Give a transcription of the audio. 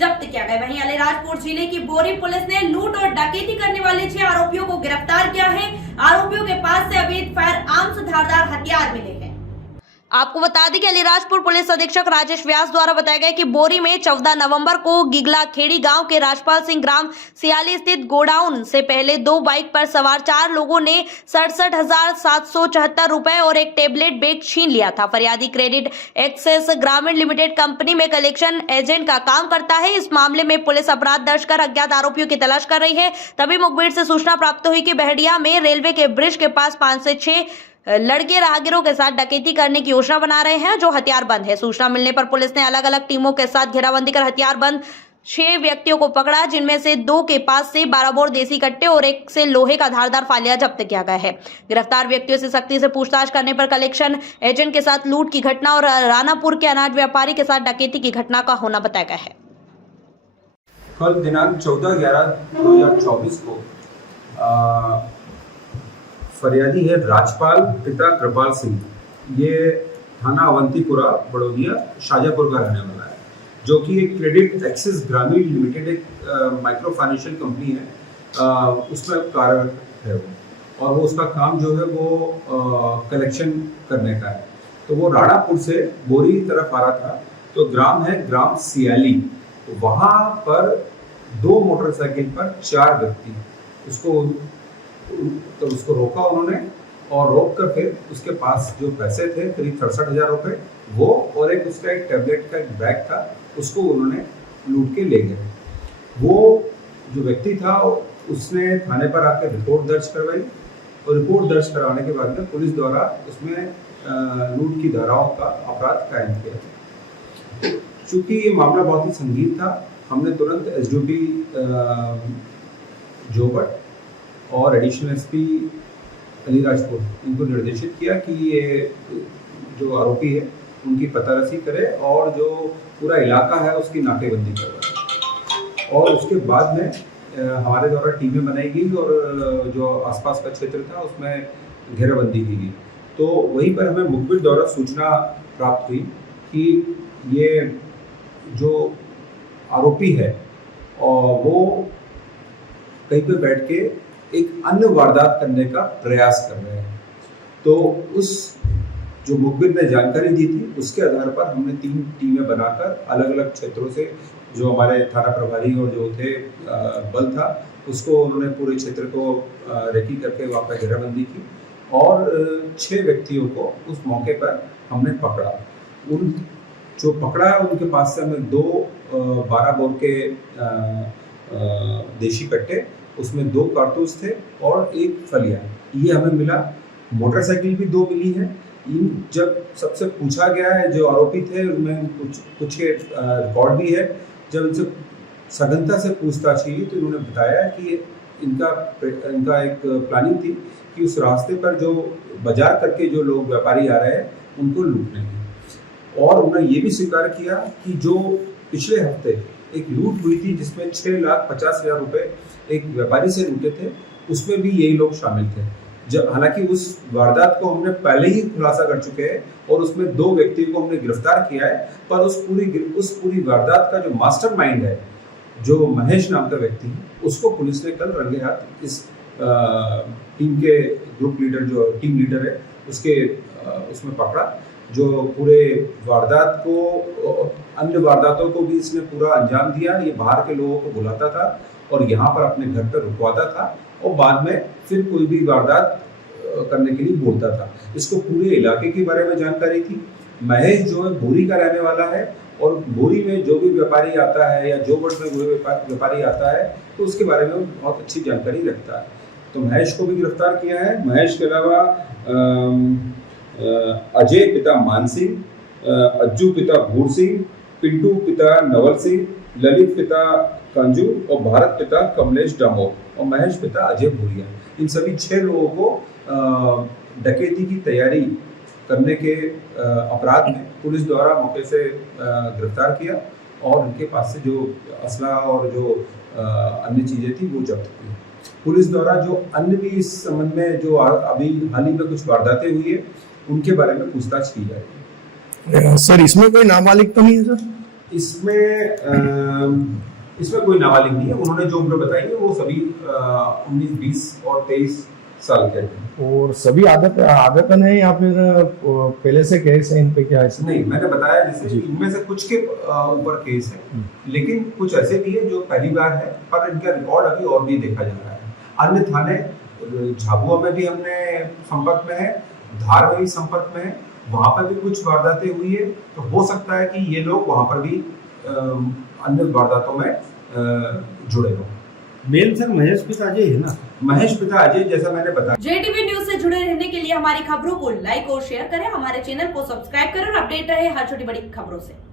जब्त किया गया। वहीं अलीराजपुर जिले की बोरी पुलिस ने लूट और डकैती करने वाले 6 आरोपियों को गिरफ्तार किया है। आरोपियों के पास से अवैध फायर आर्म्स धारदार हथियार मिले हैं। आपको बता दें कि अलीराजपुर पुलिस अधीक्षक राजेश व्यास द्वारा बताया गया कि बोरी में 14 नवंबर को गिगला खेड़ी गांव के राजपाल सिंह ग्राम सियाली स्थित गोडाउन से पहले 2 बाइक पर सवार 4 लोगों ने 67,774 रुपए और एक टेबलेट बैग छीन लिया था। फरियादी क्रेडिट एक्सेस ग्रामीण लिमिटेड कंपनी में कलेक्शन एजेंट का काम करता है। इस मामले में पुलिस अपराध दर्ज कर अज्ञात आरोपियों की तलाश कर रही है। तभी मुखबिर से सूचना प्राप्त हुई कि बहड़िया में रेलवे के ब्रिज के पास 5 से 6 लड़के राहगीरों के साथ डकैती करने की योजना बना रहे हैं जो हथियारबंद है। सूचना मिलने पर पुलिस ने अलग अलग टीमों के साथ घेराबंदी कर हथियारबंद 6 व्यक्तियों को पकड़ा, जिनमें से 2 के पास से 12 बोर देसी कट्टे और 1 से लोहे का धारदार फालिया जब्त किया गया है। गिरफ्तार व्यक्तियों से सख्ती से पूछताछ करने पर कलेक्शन एजेंट के साथ लूट की घटना और रानापुर के अनाज व्यापारी के साथ डकैती की घटना का होना बताया गया है। कल दिनांक 14/11/2024 को फरियादी है राजपाल पिता कृपाल सिंह। ये थाना अवंतीपुरा बड़ौदिया शाजापुर का रहने वाला है, जो कि एक क्रेडिट एक्सेस ग्रामीण लिमिटेड एक माइक्रो फाइनेंशियल कंपनी है, उसमें कार्यरत है वो। और वो उसका काम जो है वो कलेक्शन करने का है। तो वो राणापुर से बोरी की तरफ आ रहा था। तो ग्राम है ग्राम सियाली, वहाँ पर 2 मोटरसाइकिल पर 4 व्यक्ति उसको रोका उन्होंने, और रोक कर फिर उसके पास जो पैसे थे करीब 67,000 रुपये वो और एक उसका एक टैबलेट का एक बैग था, उसको उन्होंने लूट के ले गए। वो जो व्यक्ति था उसने थाने पर आकर रिपोर्ट दर्ज करवाई, और रिपोर्ट दर्ज करवाने के बाद में पुलिस द्वारा उसमें लूट की धाराओं का अपराध कायम किया। चूँकि ये मामला बहुत ही संगीन था, हमने तुरंत एसडीओपी जोबट और एडिशनल एसपी अलीराजपुर इनको निर्देशित किया कि ये जो आरोपी है उनकी पतारसी करे और जो पूरा इलाका है उसकी नाकेबंदी करवाए। और उसके बाद में हमारे द्वारा टीमें बनाई गई और जो आसपास का क्षेत्र था उसमें घेराबंदी की गई। तो वहीं पर हमें मुखबिर द्वारा सूचना प्राप्त हुई कि ये जो आरोपी है और वो कहीं पे बैठ के एक अन्य वारदात करने का प्रयास कर रहे हैं। तो उस जो मुखबिर ने जानकारी दी थी उसके आधार पर हमने 3 टीमें बनाकर अलग अलग क्षेत्रों से जो हमारे थाना प्रभारी और जो थे बल था उसको उन्होंने पूरे क्षेत्र को रेकी करके वहाँ पर घेराबंदी की, और 6 व्यक्तियों को उस मौके पर हमने पकड़ा। उन जो पकड़ा है उनके पास से हमें 2 12 बोर के देशी कट्टे, उसमें 2 कारतूस थे और 1 फलिया, ये हमें मिला। मोटरसाइकिल भी 2 मिली है। इन जब सबसे पूछा गया है जो आरोपी थे उनमें कुछ के रिकॉर्ड भी है। जब इनसे सघनता से पूछताछ की तो इन्होंने बताया कि इनका एक प्लानिंग थी कि उस रास्ते पर जो बाजार करके जो लोग व्यापारी आ रहे हैं उनको लूटने की। और उन्होंने ये भी स्वीकार किया कि जो पिछले हफ्ते एक लूट हुई थी जिसमें 6,50,000 रुपये एक व्यापारी से लूटे थे, उसमें भी यही लोग शामिल थे। जब हालांकि उस वारदात को हमने पहले ही खुलासा कर चुके हैं और उसमें 2 व्यक्तियों को हमने गिरफ्तार किया है, पर उस पूरी वारदात का जो मास्टरमाइंड है, जो महेश नाम का व्यक्ति है, उसको पुलिस ने कल रंगे हाथ इस टीम के ग्रुप लीडर जो टीम लीडर है उसमें पकड़ा। जो पूरे वारदात को अन्य वारदातों को भी इसने पूरा अंजाम दिया। ये बाहर के लोगों को बुलाता था और यहाँ पर अपने घर पर रुकवाता था और बाद में फिर कोई भी वारदात करने के लिए बोलता था। इसको पूरे इलाके के बारे में जानकारी थी। महेश जो है बोरी का रहने वाला है और बोरी में जो भी व्यापारी आता है या जो वर्ष में कोई व्यापारी आता है तो उसके बारे में बहुत अच्छी जानकारी रखता है। तो महेश को भी गिरफ्तार किया है। महेश के अलावा अजय पिता मान सिंह, अज्जू पिता भूर सिंह, पिंटू पिता नवल सिंह, ललित पिता कंजू और भारत पिता कमलेश डामोर और महेश पिता अजय भूरिया। इन सभी 6 लोगों को डकैती की तैयारी करने के अपराध में पुलिस द्वारा मौके से गिरफ्तार किया और उनके पास से जो असला और जो अन्य चीज़ें थी वो जब्त की। पुलिस द्वारा जो अन्य भी इस संबंध में जो अभी हाल ही में कुछ वारदातें हुई है उनके बारे में पूछताछ की जा रही है। सर इसमें कोई नाबालिग तो नहीं है सर? इसमें कोई नाबालिग नहीं है। उन्होंने जो उम्र बताई है वो सभी 19, 20 और 23 साल के हैं। और सभी आदतन है या फिर पहले से केस है इन पे, क्या ऐसा? नहीं, मैंने बताया जैसे जी। इनमें से कुछ के ऊपर केस है, लेकिन कुछ ऐसे भी है जो पहली बार है, पर इनका रिकॉर्ड अभी और भी देखा जा रहा है। अन्य थाने झाबुआ में भी हमने संपर्क में है, धार में भी संपर्क में है, वहां पर भी कुछ वारदातें हुई है, तो हो सकता है कि ये लोग वहां पर भी अन्य वारदातों में जुड़े हों। मेन सर महेश पिता अजय है ना? महेश पिता अजय, जैसा मैंने बताया। JTV न्यूज से जुड़े रहने के लिए हमारी खबरों को लाइक और शेयर करें, हमारे चैनल को सब्सक्राइब करें और अपडेट रहे हर छोटी बड़ी खबरों से।